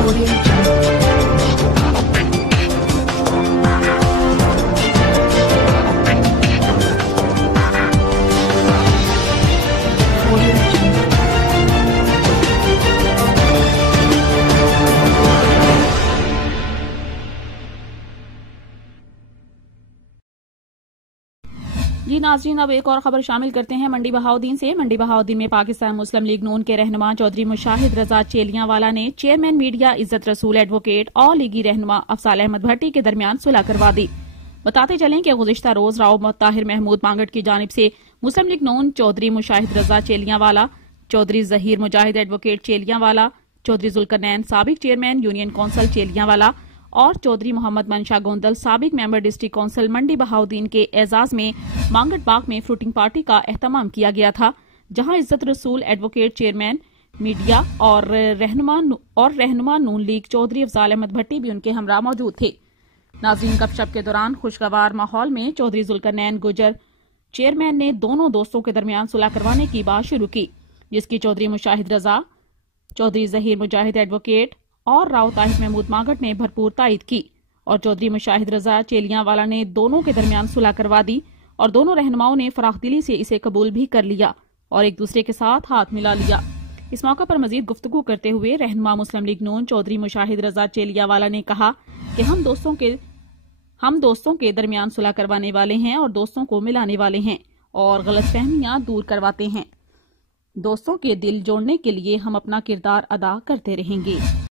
Audio Jungle. Audio Jungle. جی ناظرین، اب ایک اور خبر شامل کرتے ہیں منڈی بہاؤدین سے۔ منڈی بہاؤدین میں پاکستان مسلم لیگ نون کے رہنما چودھری مشاہد رضا چیلیاں والا نے چیئرمین میڈیا عزت رسول ایڈوکیٹ اور لیگی رہنما افضال احمد بھٹی کے درمیان صلح کروا دی۔ بتاتے چلیں کہ گزشتہ روز راؤ طاہر محمود مانگٹ کی جانب سے مسلم لیگ نون چودھری مشاہد رضا چیلیاں والا، چودھری ظہیر مجاہد ایڈوکیٹ چیلیاں والا، چودھری ذوالقرنین سابق چیئرمین یونین کونسل چیلیاں والا اور چودھری محمد منشا گوندل سابق ممبر ڈسٹرکٹ کونسل منڈی بہاؤدین کے اعزاز میں مانگٹ باغ میں فروٹنگ پارٹی کا اہتمام کیا گیا تھا، جہاں عزت رسول ایڈوکیٹ چیئرمین میڈیا اور رہنما نون لیگ چودھری افضال احمد بھٹی بھی ان کے ہمراہ موجود تھے۔ ناظرین، گپ شپ کے دوران خوشگوار ماحول میں چودھری ذوالقرنین گجر چیئرمین نے دونوں دوستوں کے درمیان صلح کروانے کی بات شروع کی، جس کی چودھری مشاہد رضا، چودھری ظہیر مجاہد ایڈوکیٹ اور راؤ طاہر محمود مانگٹ نے بھرپور تائید کی، اور چودھری مشاہد رضا چیلیاں والا نے دونوں کے درمیان صلح کروا دی اور دونوں رہنماؤں نے فراخ دلی سے اسے قبول بھی کر لیا اور ایک دوسرے کے ساتھ ہاتھ ملا لیا۔ اس موقع پر مزید گفتگو کرتے ہوئے رہنما مسلم لیگ نون چودھری مشاہد رضا چیلیاں والا نے کہا کہ ہم دوستوں کے درمیان صلح کروانے والے ہیں اور دوستوں کو ملانے والے ہیں اور غلط فہمیاں دور کرواتے ہیں۔ دوستوں کے دل جوڑنے کے لیے ہم اپنا کردار ادا کرتے رہیں گے۔